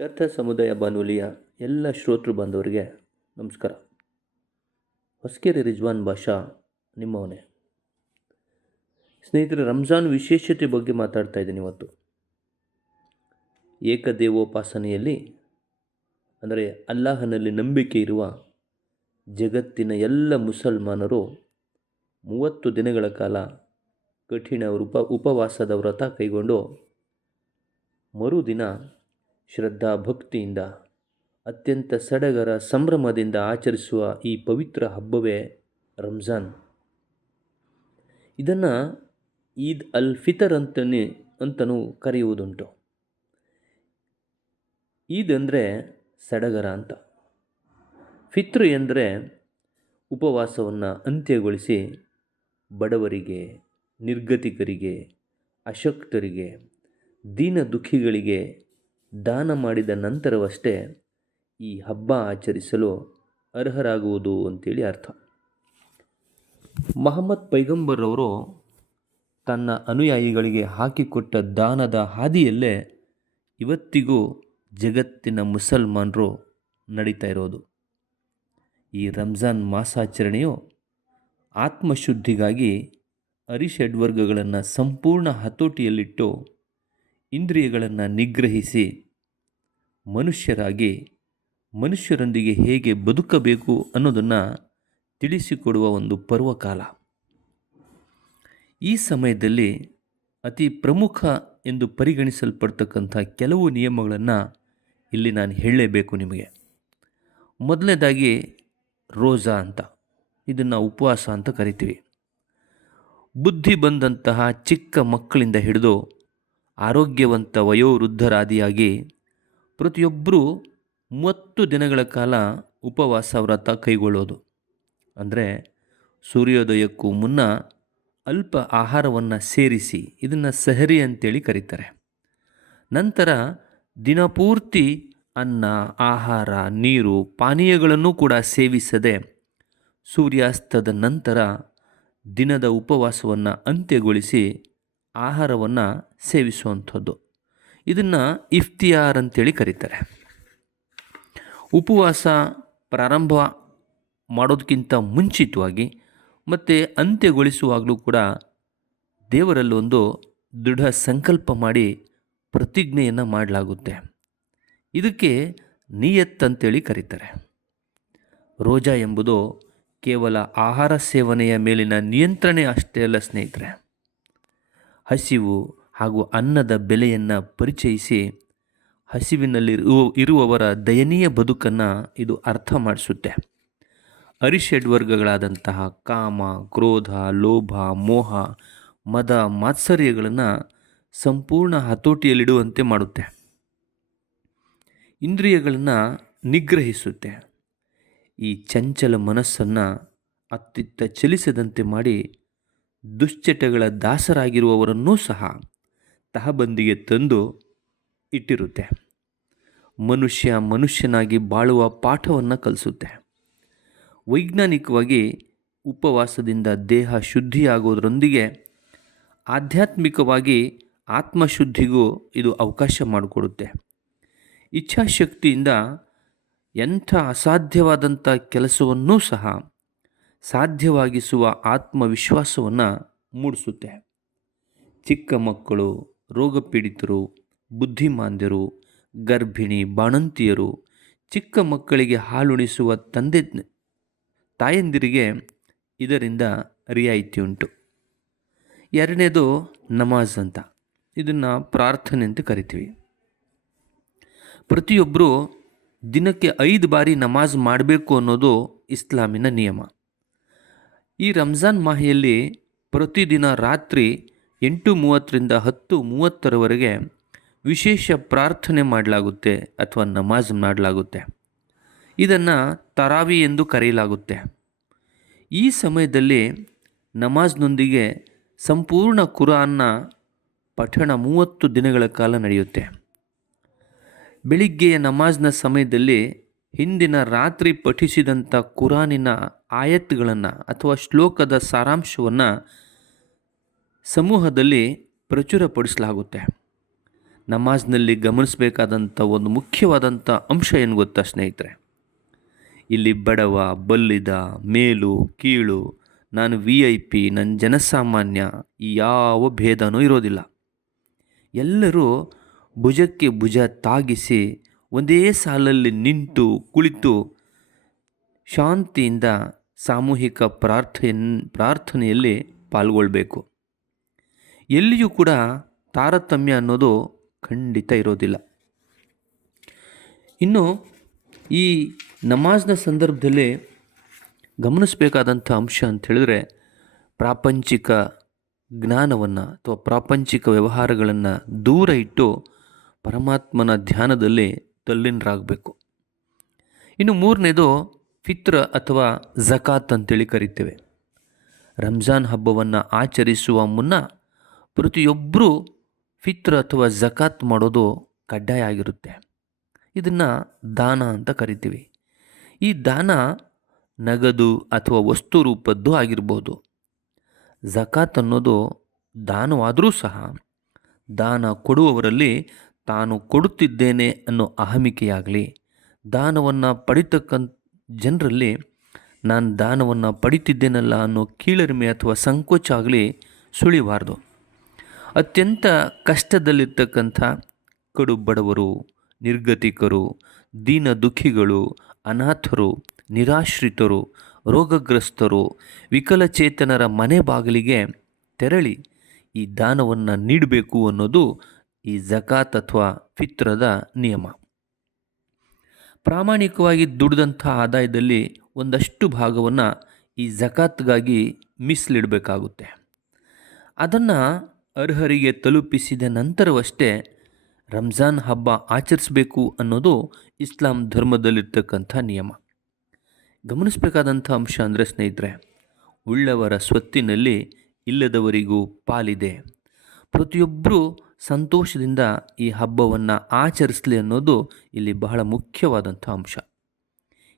ಅರ್ಥ ಸಮುದಾಯ ಬಾನುಲಿಯ ಎಲ್ಲ ಶ್ರೋತೃ ಬಾಂಧವರಿಗೆ ನಮಸ್ಕಾರ. ಹೊಸಕೆರೆ ರಿಜ್ವಾನ್ ಭಾಷಾ ನಿಮ್ಮವನೇ. ಸ್ನೇಹಿತರೆ, ರಂಜಾನ್ ವಿಶೇಷತೆ ಬಗ್ಗೆ ಮಾತಾಡ್ತಾ ಇದ್ದೀನಿ ಇವತ್ತು. ಏಕದೇವೋಪಾಸನೆಯಲ್ಲಿ ಅಂದರೆ ಅಲ್ಲಾಹನಲ್ಲಿ ನಂಬಿಕೆ ಇರುವ ಜಗತ್ತಿನ ಎಲ್ಲ ಮುಸಲ್ಮಾನರು 30 ದಿನಗಳ ಕಾಲ ಕಠಿಣ ಉಪವಾಸದ ವ್ರತ ಕೈಗೊಂಡು ಮರುದಿನ ಶ್ರದ್ಧಾ ಭಕ್ತಿಯಿಂದ ಅತ್ಯಂತ ಸಡಗರ ಸಂಭ್ರಮದಿಂದ ಆಚರಿಸುವ ಈ ಪವಿತ್ರ ಹಬ್ಬವೇ ರಂಜಾನ್. ಇದನ್ನು ಈದ್ ಅಲ್ ಫಿತರ್ ಅಂತಲೂ ಕರೆಯುವುದುಂಟು. ಈದ್ ಅಂದರೆ ಸಡಗರ ಅಂತ, ಫಿತ್ರ್ ಎಂದರೆ ಉಪವಾಸವನ್ನು ಅಂತ್ಯಗೊಳಿಸಿ ಬಡವರಿಗೆ, ನಿರ್ಗತಿಕರಿಗೆ, ಅಶಕ್ತರಿಗೆ, ದೀನ ದುಃಖಿಗಳಿಗೆ ದಾನ ಮಾಡಿದ ನಂತರವಷ್ಟೇ ಈ ಹಬ್ಬ ಆಚರಿಸಲು ಅರ್ಹರಾಗುವುದು ಅಂತೇಳಿ ಅರ್ಥ. ಮಹಮ್ಮದ್ ಪೈಗಂಬರವರು ತನ್ನ ಅನುಯಾಯಿಗಳಿಗೆ ಹಾಕಿಕೊಟ್ಟ ದಾನದ ಹಾದಿಯಲ್ಲೇ ಇವತ್ತಿಗೂ ಜಗತ್ತಿನ ಮುಸಲ್ಮಾನರು ನಡೀತಾ ಇರೋದು. ಈ ರಂಜಾನ್ ಮಾಸಾಚರಣೆಯು ಆತ್ಮಶುದ್ಧಿಗಾಗಿ ಅರಿಷಡ್ವರ್ಗಗಳನ್ನು ಸಂಪೂರ್ಣ ಹತೋಟಿಯಲ್ಲಿಟ್ಟು ಇಂದ್ರಿಯಗಳನ್ನು ನಿಗ್ರಹಿಸಿ ಮನುಷ್ಯರೊಂದಿಗೆ ಹೇಗೆ ಬದುಕಬೇಕು ಅನ್ನೋದನ್ನು ತಿಳಿಸಿಕೊಡುವ ಒಂದು ಪರ್ವಕಾಲ. ಈ ಸಮಯದಲ್ಲಿ ಅತಿ ಪ್ರಮುಖ ಎಂದು ಪರಿಗಣಿಸಲ್ಪಡ್ತಕ್ಕಂಥ ಕೆಲವು ನಿಯಮಗಳನ್ನು ಇಲ್ಲಿ ನಾನು ಹೇಳಲೇಬೇಕು ನಿಮಗೆ. ಮೊದಲನೇದಾಗಿ ರೋಜಾ ಅಂತ, ಇದನ್ನು ಉಪವಾಸ ಅಂತ ಕರಿತೀವಿ. ಬುದ್ಧಿ ಬಂದಂತಹ ಚಿಕ್ಕ ಮಕ್ಕಳಿಂದ ಹಿಡಿದು ಆರೋಗ್ಯವಂತ ವಯೋವೃದ್ಧರಾದಿಯಾಗಿ ಪ್ರತಿಯೊಬ್ಬರೂ 30 ದಿನಗಳ ಕಾಲ ಉಪವಾಸ ವ್ರತ ಕೈಗೊಳ್ಳೋದು. ಅಂದರೆ ಸೂರ್ಯೋದಯಕ್ಕೂ ಮುನ್ನ ಅಲ್ಪ ಆಹಾರವನ್ನು ಸೇರಿಸಿ ಇದನ್ನು ಸಹರಿ ಅಂತೇಳಿ ಕರೀತಾರೆ. ನಂತರ ದಿನಪೂರ್ತಿ ಅನ್ನ, ಆಹಾರ, ನೀರು, ಪಾನೀಯಗಳನ್ನು ಕೂಡ ಸೇವಿಸದೆ ಸೂರ್ಯಾಸ್ತದ ನಂತರ ದಿನದ ಉಪವಾಸವನ್ನು ಅಂತ್ಯಗೊಳಿಸಿ ಆಹಾರವನ್ನು ಸೇವಿಸುವಂಥದ್ದು. ಇದನ್ನು ಇಫ್ತಿಯಾರ್ ಅಂತೇಳಿ ಕರೀತಾರೆ. ಉಪವಾಸ ಪ್ರಾರಂಭ ಮಾಡೋದಕ್ಕಿಂತ ಮುಂಚಿತವಾಗಿ ಮತ್ತು ಅಂತ್ಯಗೊಳಿಸುವಾಗಲೂ ಕೂಡ ದೇವರಲ್ಲೊಂದು ದೃಢ ಸಂಕಲ್ಪ ಮಾಡಿ ಪ್ರತಿಜ್ಞೆಯನ್ನು ಮಾಡಲಾಗುತ್ತೆ. ಇದಕ್ಕೆ ನಿಯತ್ ಅಂತೇಳಿ ಕರೀತಾರೆ. ರೋಜಾ ಎಂಬುದು ಕೇವಲ ಆಹಾರ ಸೇವನೆಯ ಮೇಲಿನ ನಿಯಂತ್ರಣೆ ಅಷ್ಟೇ ಅಲ್ಲ ಸ್ನೇಹಿತರೆ, ಹಸಿವು ಹಾಗೂ ಅನ್ನದ ಬೆಲೆಯನ್ನು ಪರಿಚಯಿಸಿ ಹಸಿವಿನಲ್ಲಿ ಇರುವವರ ದಯನೀಯ ಬದುಕನ್ನು ಇದು ಅರ್ಥ ಮಾಡಿಸುತ್ತೆ. ಅರಿಷಡ್ವರ್ಗಗಳಾದಂತಹ ಕಾಮ, ಕ್ರೋಧ, ಲೋಭ, ಮೋಹ, ಮದ, ಮಾತ್ಸರ್ಯಗಳನ್ನು ಸಂಪೂರ್ಣ ಹತೋಟಿಯಲ್ಲಿಡುವಂತೆ ಮಾಡುತ್ತೆ. ಇಂದ್ರಿಯಗಳನ್ನು ನಿಗ್ರಹಿಸುತ್ತೆ. ಈ ಚಂಚಲ ಮನಸ್ಸನ್ನು ಅತ್ತಿತ್ತ ಚಲಿಸದಂತೆ ಮಾಡಿ ದುಶ್ಚಟಗಳ ದಾಸರಾಗಿರುವವರನ್ನೂ ಸಹ ತಹಬಂದಿಗೆ ತಂದು ಇಟ್ಟಿರುತ್ತೆ. ಮನುಷ್ಯನಾಗಿ ಬಾಳುವ ಪಾಠವನ್ನು ಕಲಿಸುತ್ತೆ. ವೈಜ್ಞಾನಿಕವಾಗಿ ಉಪವಾಸದಿಂದ ದೇಹ ಶುದ್ಧಿಯಾಗೋದರೊಂದಿಗೆ ಆಧ್ಯಾತ್ಮಿಕವಾಗಿ ಆತ್ಮಶುದ್ಧಿಗೂ ಇದು ಅವಕಾಶ ಮಾಡಿಕೊಡುತ್ತೆ. ಇಚ್ಛಾಶಕ್ತಿಯಿಂದ ಎಂಥ ಅಸಾಧ್ಯವಾದಂಥ ಕೆಲಸವನ್ನೂ ಸಹ ಸಾಧ್ಯವಾಗಿಸುವ ಆತ್ಮವಿಶ್ವಾಸವನ್ನು ಮೂಡಿಸುತ್ತೆ. ಚಿಕ್ಕ ಮಕ್ಕಳು, ರೋಗಪೀಡಿತರು, ಬುದ್ಧಿಮಾಂದ್ಯರು, ಗರ್ಭಿಣಿ, ಬಾಣಂತಿಯರು, ಚಿಕ್ಕ ಮಕ್ಕಳಿಗೆ ಹಾಲುಣಿಸುವ ತಾಯಂದಿರಿಗೆ ಇದರಿಂದ ರಿಯಾಯಿತಿ ಉಂಟು. ಎರಡನೇದು ನಮಾಜ್ ಅಂತ, ಇದನ್ನು ಪ್ರಾರ್ಥನೆ ಅಂತ ಕರಿತೀವಿ. ಪ್ರತಿಯೊಬ್ಬರೂ ದಿನಕ್ಕೆ 5 ಬಾರಿ ನಮಾಜ್ ಮಾಡಬೇಕು ಅನ್ನೋದು ಇಸ್ಲಾಮಿನ ನಿಯಮ. ಈ ರಂಜಾನ್ ಮಾಹೆಯಲ್ಲಿ ಪ್ರತಿದಿನ ರಾತ್ರಿ 8:30ರಿಂದ 10:30ರವರೆಗೆ ವಿಶೇಷ ಪ್ರಾರ್ಥನೆ ಮಾಡಲಾಗುತ್ತೆ ಅಥವಾ ನಮಾಜ್ ಮಾಡಲಾಗುತ್ತೆ. ಇದನ್ನು ತರಾವಿ ಎಂದು ಕರೆಯಲಾಗುತ್ತೆ. ಈ ಸಮಯದಲ್ಲಿ ನಮಾಜ್ನೊಂದಿಗೆ ಸಂಪೂರ್ಣ ಕುರಾನ್ನ ಪಠಣ 30 ದಿನಗಳ ಕಾಲ ನಡೆಯುತ್ತೆ. ಬೆಳಿಗ್ಗೆಯ ನಮಾಜ್ನ ಸಮಯದಲ್ಲಿ ಹಿಂದಿನ ರಾತ್ರಿ ಪಠಿಸಿದಂಥ ಕುರಾನಿನ ಆಯತ್ಗಳನ್ನು ಅಥವಾ ಶ್ಲೋಕದ ಸಾರಾಂಶವನ್ನು ಸಮೂಹದಲ್ಲಿ ಪ್ರಚುರಪಡಿಸಲಾಗುತ್ತೆ. ನಮಾಜ್ನಲ್ಲಿ ಗಮನಿಸಬೇಕಾದಂಥ ಒಂದು ಮುಖ್ಯವಾದಂಥ ಅಂಶ ಏನು ಗೊತ್ತಾ ಸ್ನೇಹಿತರೆ? ಇಲ್ಲಿ ಬಡವ ಬಲ್ಲಿದ ಮೇಲು ಕೀಳು, ನಾನು VIP, ನನ್ನ ಜನಸಾಮಾನ್ಯ, ಈ ಯಾವ ಭೇದನೂ ಇರೋದಿಲ್ಲ. ಎಲ್ಲರೂ ಭುಜಕ್ಕೆ ಭುಜ ತಾಗಿಸಿ ಒಂದೇ ಸಾಲಲ್ಲಿ ನಿಂತು ಕುಳಿತು ಶಾಂತಿಯಿಂದ ಸಾಮೂಹಿಕ ಪ್ರಾರ್ಥನೆಯಲ್ಲಿ ಪಾಲ್ಗೊಳ್ಬೇಕು. ಎಲ್ಲಿಯೂ ಕೂಡ ತಾರತಮ್ಯ ಅನ್ನೋದು ಖಂಡಿತ ಇರೋದಿಲ್ಲ. ಇನ್ನು ಈ ನಮಾಜ್ನ ಸಂದರ್ಭದಲ್ಲಿ ಗಮನಿಸಬೇಕಾದಂಥ ಅಂಶ ಅಂತ ಹೇಳಿದ್ರೆ, ಪ್ರಾಪಂಚಿಕ ಜ್ಞಾನವನ್ನು ಅಥವಾ ಪ್ರಾಪಂಚಿಕ ವ್ಯವಹಾರಗಳನ್ನು ದೂರ ಇಟ್ಟು ಪರಮಾತ್ಮನ ಧ್ಯಾನದಲ್ಲಿ ತಲ್ಲೀನರಾಗಬೇಕು. ಇನ್ನು ಮೂರನೇದು ಫಿತ್ರ ಅಥವಾ ಝಕಾತ್ ಅಂತೇಳಿ ಕರಿತೇವೆ. ರಂಜಾನ್ ಹಬ್ಬವನ್ನು ಆಚರಿಸುವ ಮುನ್ನ ಪ್ರತಿಯೊಬ್ಬರೂ ಫಿತ್ರ ಅಥವಾ ಝಕಾತ್ ಮಾಡೋದು ಕಡ್ಡಾಯ ಆಗಿರುತ್ತೆ. ಇದನ್ನು ದಾನ ಅಂತ ಕರಿತೀವಿ. ಈ ದಾನ ನಗದು ಅಥವಾ ವಸ್ತು ರೂಪದ್ದು ಆಗಿರ್ಬೋದು. ಝಕಾತ್ ಅನ್ನೋದು ದಾನವಾದರೂ ಸಹ ದಾನ ಕೊಡುವವರಲ್ಲಿ ತಾನು ಕೊಡುತ್ತಿದ್ದೇನೆ ಅನ್ನೋ ಅಹಮಿಕೆಯಾಗಲಿ, ದಾನವನ್ನು ಪಡಿತಕ್ಕಂಥ ಜನರಲ್ಲಿ ನಾನು ದಾನವನ್ನು ಪಡಿತಿದ್ದೇನಲ್ಲ ಅನ್ನೋ ಕೀಳರಿಮೆ ಅಥವಾ ಸಂಕೋಚ ಆಗಲಿ ಸುಳಿಬಾರ್ದು. ಅತ್ಯಂತ ಕಷ್ಟದಲ್ಲಿರ್ತಕ್ಕಂಥ ಕಡು ಬಡವರು, ನಿರ್ಗತಿಕರು, ದೀನ ದುಃಖಿಗಳು, ಅನಾಥರು, ನಿರಾಶ್ರಿತರು, ರೋಗಗ್ರಸ್ತರು, ವಿಕಲಚೇತನರ ಮನೆ ಬಾಗಿಲಿಗೆ ತೆರಳಿ ಈ ದಾನವನ್ನು ನೀಡಬೇಕು ಅನ್ನೋದು ಈ ಝಕಾತ್ ಅಥವಾ ಫಿತ್ರದ ನಿಯಮ. ಪ್ರಾಮಾಣಿಕವಾಗಿ ದುಡಿದಂಥ ಆದಾಯದಲ್ಲಿ ಒಂದಷ್ಟು ಭಾಗವನ್ನು ಈ ಝಕಾತ್ಗಾಗಿ ಮೀಸಲಿಡಬೇಕಾಗುತ್ತೆ. ಅದನ್ನು ಅರ್ಹರಿಗೆ ತಲುಪಿಸಿದ ನಂತರವಷ್ಟೇ ರಂಜಾನ್ ಹಬ್ಬ ಆಚರಿಸಬೇಕು ಅನ್ನೋದು ಇಸ್ಲಾಂ ಧರ್ಮದಲ್ಲಿರ್ತಕ್ಕಂಥ ನಿಯಮ. ಗಮನಿಸಬೇಕಾದಂಥ ಅಂಶ ಅಂದರೆ ಸ್ನೇಹಿತರೆ, ಉಳ್ಳವರ ಸ್ವತ್ತಿನಲ್ಲಿ ಇಲ್ಲದವರಿಗೂ ಪಾಲಿದೆ. ಪ್ರತಿಯೊಬ್ಬರೂ ಸಂತೋಷದಿಂದ ಈ ಹಬ್ಬವನ್ನು ಆಚರಿಸಲಿ ಅನ್ನೋದು ಇಲ್ಲಿ ಬಹಳ ಮುಖ್ಯವಾದಂಥ ಅಂಶ.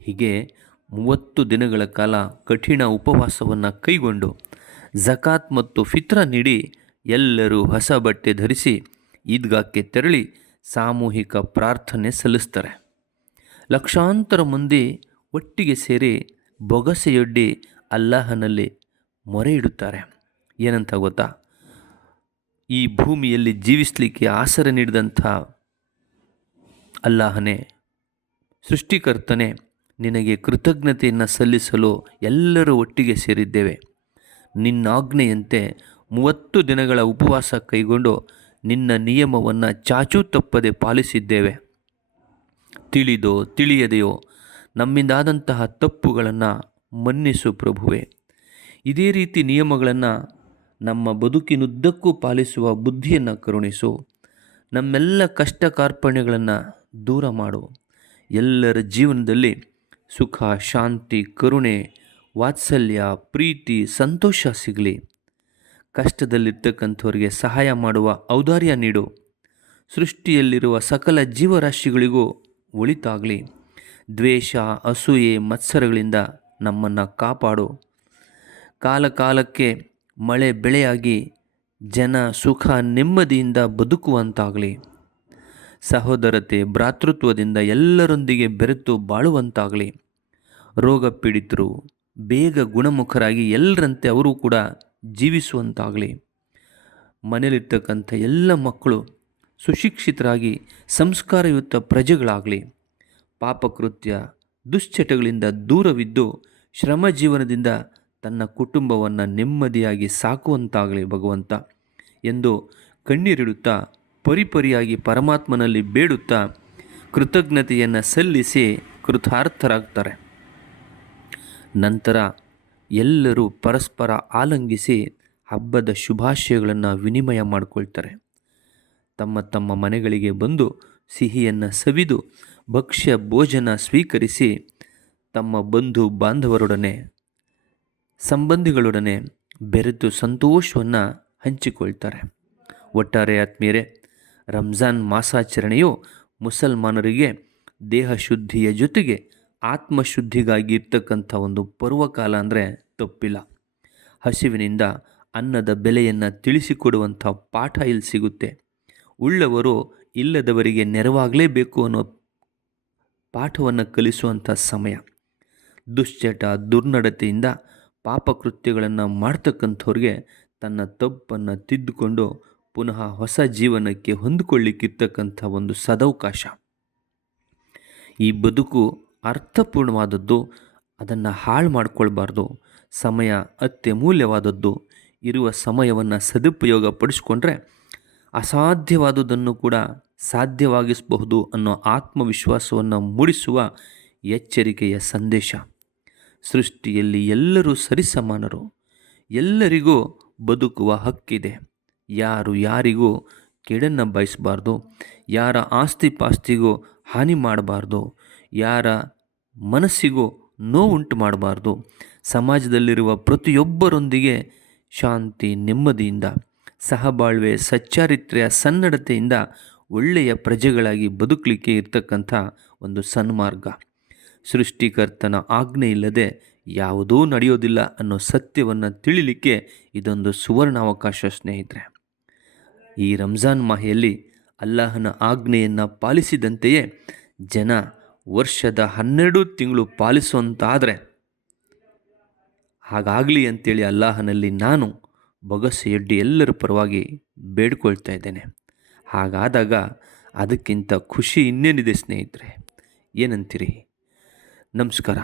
ಹೀಗೆ 30 ದಿನಗಳ ಕಾಲ ಕಠಿಣ ಉಪವಾಸವನ್ನು ಕೈಗೊಂಡು ಝಕಾತ್ ಮತ್ತು ಫಿತ್ರ ನೀಡಿ ಎಲ್ಲರೂ ಹೊಸ ಬಟ್ಟೆ ಧರಿಸಿ ಈದ್ಗಾಕ್ಕೆ ತೆರಳಿ ಸಾಮೂಹಿಕ ಪ್ರಾರ್ಥನೆ ಸಲ್ಲಿಸ್ತಾರೆ. ಲಕ್ಷಾಂತರ ಮಂದಿ ಒಟ್ಟಿಗೆ ಸೇರಿ ಬೊಗಸೆಯೊಡ್ಡಿ ಅಲ್ಲಾಹನಲ್ಲಿ ಮೊರೆ ಇಡುತ್ತಾರೆ. ಏನಂತ ಗೊತ್ತಾ? ಈ ಭೂಮಿಯಲ್ಲಿ ಜೀವಿಸಲಿಕ್ಕೆ ಆಸರೆ ನೀಡಿದಂಥ ಅಲ್ಲಾಹನೇ, ಸೃಷ್ಟಿಕರ್ತನೇ, ನಿನಗೆ ಕೃತಜ್ಞತೆಯನ್ನು ಸಲ್ಲಿಸಲು ಎಲ್ಲರೂ ಒಟ್ಟಿಗೆ ಸೇರಿದ್ದೇವೆ. ನಿನ್ನಾಜ್ಞೆಯಂತೆ 30 ದಿನಗಳ ಉಪವಾಸ ಕೈಗೊಂಡು ನಿನ್ನ ನಿಯಮವನ್ನು ಚಾಚೂ ತಪ್ಪದೆ ಪಾಲಿಸಿದ್ದೇವೆ. ತಿಳಿದೋ ತಿಳಿಯದೆಯೋ ನಮ್ಮಿಂದಾದಂತಹ ತಪ್ಪುಗಳನ್ನು ಮನ್ನಿಸು ಪ್ರಭುವೆ. ಇದೇ ರೀತಿ ನಿಯಮಗಳನ್ನು ನಮ್ಮ ಬದುಕಿನುದ್ದಕ್ಕೂ ಪಾಲಿಸುವ ಬುದ್ಧಿಯನ್ನು ಕರುಣಿಸು. ನಮ್ಮೆಲ್ಲ ಕಷ್ಟ ಕಾರ್ಪಣ್ಯಗಳನ್ನು ದೂರ ಮಾಡು. ಎಲ್ಲರ ಜೀವನದಲ್ಲಿ ಸುಖ, ಶಾಂತಿ, ಕರುಣೆ, ವಾತ್ಸಲ್ಯ, ಪ್ರೀತಿ, ಸಂತೋಷ ಸಿಗಲಿ. ಕಷ್ಟದಲ್ಲಿರ್ತಕ್ಕಂಥವ್ರಿಗೆ ಸಹಾಯ ಮಾಡುವ ಔದಾರ್ಯ ನೀಡು. ಸೃಷ್ಟಿಯಲ್ಲಿರುವ ಸಕಲ ಜೀವರಾಶಿಗಳಿಗೂ ಒಳಿತಾಗಲಿ. ದ್ವೇಷ, ಅಸೂಯೆ, ಮತ್ಸರಗಳಿಂದ ನಮ್ಮನ್ನು ಕಾಪಾಡು. ಕಾಲಕಾಲಕ್ಕೆ ಮಳೆ ಬೆಳೆಯಾಗಿ ಜನ ಸುಖ ನೆಮ್ಮದಿಯಿಂದ ಬದುಕುವಂತಾಗಲಿ. ಸಹೋದರತೆ, ಭ್ರಾತೃತ್ವದಿಂದ ಎಲ್ಲರೊಂದಿಗೆ ಬೆರೆತು ಬಾಳುವಂತಾಗಲಿ. ರೋಗ ಪೀಡಿತರು ಬೇಗ ಗುಣಮುಖರಾಗಿ ಎಲ್ಲರಂತೆ ಅವರು ಕೂಡ ಜೀವಿಸುವಂತಾಗಲಿ. ಮನೆಯಲ್ಲಿರ್ತಕ್ಕಂಥ ಎಲ್ಲ ಮಕ್ಕಳು ಸುಶಿಕ್ಷಿತರಾಗಿ ಸಂಸ್ಕಾರಯುತ ಪ್ರಜೆಗಳಾಗಲಿ. ಪಾಪಕೃತ್ಯ, ದುಶ್ಚಟಗಳಿಂದ ದೂರವಿದ್ದು ಶ್ರಮ ಜೀವನದಿಂದ ತನ್ನ ಕುಟುಂಬವನ್ನು ನೆಮ್ಮದಿಯಾಗಿ ಸಾಕುವಂತಾಗಲಿ ಭಗವಂತ ಎಂದು ಕಣ್ಣೀರಿಡುತ್ತಾ ಪರಿಪರಿಯಾಗಿ ಪರಮಾತ್ಮನಲ್ಲಿ ಬೇಡುತ್ತಾ ಕೃತಜ್ಞತೆಯನ್ನು ಸಲ್ಲಿಸಿ ಕೃತಾರ್ಥರಾಗ್ತಾರೆ. ನಂತರ ಎಲ್ಲರೂ ಪರಸ್ಪರ ಆಲಂಗಿಸಿ ಹಬ್ಬದ ಶುಭಾಶಯಗಳನ್ನು ವಿನಿಮಯ ಮಾಡಿಕೊಳ್ತಾರೆ. ತಮ್ಮ ತಮ್ಮ ಮನೆಗಳಿಗೆ ಬಂದು ಸಿಹಿಯನ್ನು ಸವಿದು ಭಕ್ಷ್ಯ ಭೋಜನ ಸ್ವೀಕರಿಸಿ ತಮ್ಮ ಬಂಧು ಬಾಂಧವರೊಡನೆ, ಸಂಬಂಧಿಗಳೊಡನೆ ಬೆರೆತು ಸಂತೋಷವನ್ನು ಹಂಚಿಕೊಳ್ತಾರೆ. ಒಟ್ಟಾರೆ ಆತ್ಮೀಯರೇ, ರಂಜಾನ್ ಮಾಸಾಚರಣೆಯು ಮುಸಲ್ಮಾನರಿಗೆ ದೇಹ ಶುದ್ಧಿಯ ಜೊತೆಗೆ ಆತ್ಮಶುದ್ಧಿಗಾಗಿ ಇರ್ತಕ್ಕಂಥ ಒಂದು ಪರ್ವಕಾಲ ಅಂದರೆ ತಪ್ಪಿಲ್ಲ. ಹಸಿವಿನಿಂದ ಅನ್ನದ ಬೆಲೆಯನ್ನು ತಿಳಿಸಿಕೊಡುವಂಥ ಪಾಠ ಇಲ್ಲಿ ಸಿಗುತ್ತೆ. ಉಳ್ಳವರು ಇಲ್ಲದವರಿಗೆ ನೆರವಾಗಲೇಬೇಕು ಅನ್ನೋ ಪಾಠವನ್ನು ಕಲಿಸುವಂಥ ಸಮಯ. ದುಶ್ಚಟ ದುರ್ನಡತೆಯಿಂದ ಪಾಪಕೃತ್ಯಗಳನ್ನು ಮಾಡ್ತಕ್ಕಂಥವ್ರಿಗೆ ತನ್ನ ತಪ್ಪನ್ನು ತಿದ್ದುಕೊಂಡು ಪುನಃ ಹೊಸ ಜೀವನಕ್ಕೆ ಹೊಂದಿಕೊಳ್ಳಿಕ್ಕಿರ್ತಕ್ಕಂಥ ಒಂದು ಸದವಕಾಶ. ಈ ಬದುಕು ಅರ್ಥಪೂರ್ಣವಾದದ್ದು, ಅದನ್ನು ಹಾಳು ಮಾಡಿಕೊಳ್ಬಾರ್ದು. ಸಮಯ ಅತ್ಯಮೂಲ್ಯವಾದದ್ದು. ಇರುವ ಸಮಯವನ್ನು ಸದುಪಯೋಗ ಪಡಿಸ್ಕೊಂಡ್ರೆ ಅಸಾಧ್ಯವಾದುದನ್ನು ಕೂಡ ಸಾಧ್ಯವಾಗಿಸಬಹುದು ಅನ್ನೋ ಆತ್ಮವಿಶ್ವಾಸವನ್ನು ಮೂಡಿಸುವ ಎಚ್ಚರಿಕೆಯ ಸಂದೇಶ. ಸೃಷ್ಟಿಯಲ್ಲಿ ಎಲ್ಲರೂ ಸರಿಸಮಾನರು, ಎಲ್ಲರಿಗೂ ಬದುಕುವ ಹಕ್ಕಿದೆ. ಯಾರು ಯಾರಿಗೂ ಕೆಡನ್ನು ಬಯಸಬಾರ್ದು, ಯಾರ ಆಸ್ತಿ ಪಾಸ್ತಿಗೂ ಹಾನಿ ಮಾಡಬಾರ್ದು, ಯಾರ ಮನಸ್ಸಿಗೂ ನೋವುಂಟು ಮಾಡಬಾರ್ದು. ಸಮಾಜದಲ್ಲಿರುವ ಪ್ರತಿಯೊಬ್ಬರೊಂದಿಗೆ ಶಾಂತಿ ನೆಮ್ಮದಿಯಿಂದ ಸಹಬಾಳ್ವೆ ಸಚ್ಚಾರಿತ್ರ್ಯ ಸನ್ನಡತೆಯಿಂದ ಒಳ್ಳೆಯ ಪ್ರಜೆಗಳಾಗಿ ಬದುಕಲಿಕ್ಕೆ ಇರ್ತಕ್ಕಂಥ ಒಂದು ಸನ್ಮಾರ್ಗ. ಸೃಷ್ಟಿಕರ್ತನ ಆಜ್ಞೆ ಇಲ್ಲದೆ ಯಾವುದೂ ನಡೆಯೋದಿಲ್ಲ ಅನ್ನೋ ಸತ್ಯವನ್ನು ತಿಳಿಲಿಕ್ಕೆ ಇದೊಂದು ಸುವರ್ಣಾವಕಾಶ ಸ್ನೇಹಿತರೆ. ಈ ರಂಜಾನ್ ಮಾಹೆಯಲ್ಲಿ ಅಲ್ಲಾಹನ ಆಜ್ಞೆಯನ್ನು ಪಾಲಿಸಿದಂತೆಯೇ ಜನ ವರ್ಷದ 12 ತಿಂಗಳು ಪಾಲಿಸುವಂತಾದರೆ ಹಾಗಾಗಲಿ ಅಂತೇಳಿ ಅಲ್ಲಾಹನಲ್ಲಿ ನಾನು ಬೊಗಸೆಯೊಡ್ಡಿ ಎಲ್ಲರ ಪರವಾಗಿ ಬೇಡ್ಕೊಳ್ತಾ ಇದ್ದೇನೆ. ಹಾಗಾದಾಗ ಅದಕ್ಕಿಂತ ಖುಷಿ ಇನ್ನೇನಿದೆ ಸ್ನೇಹಿತರೆ, ಏನಂತೀರಿ? ನಮಸ್ಕಾರ.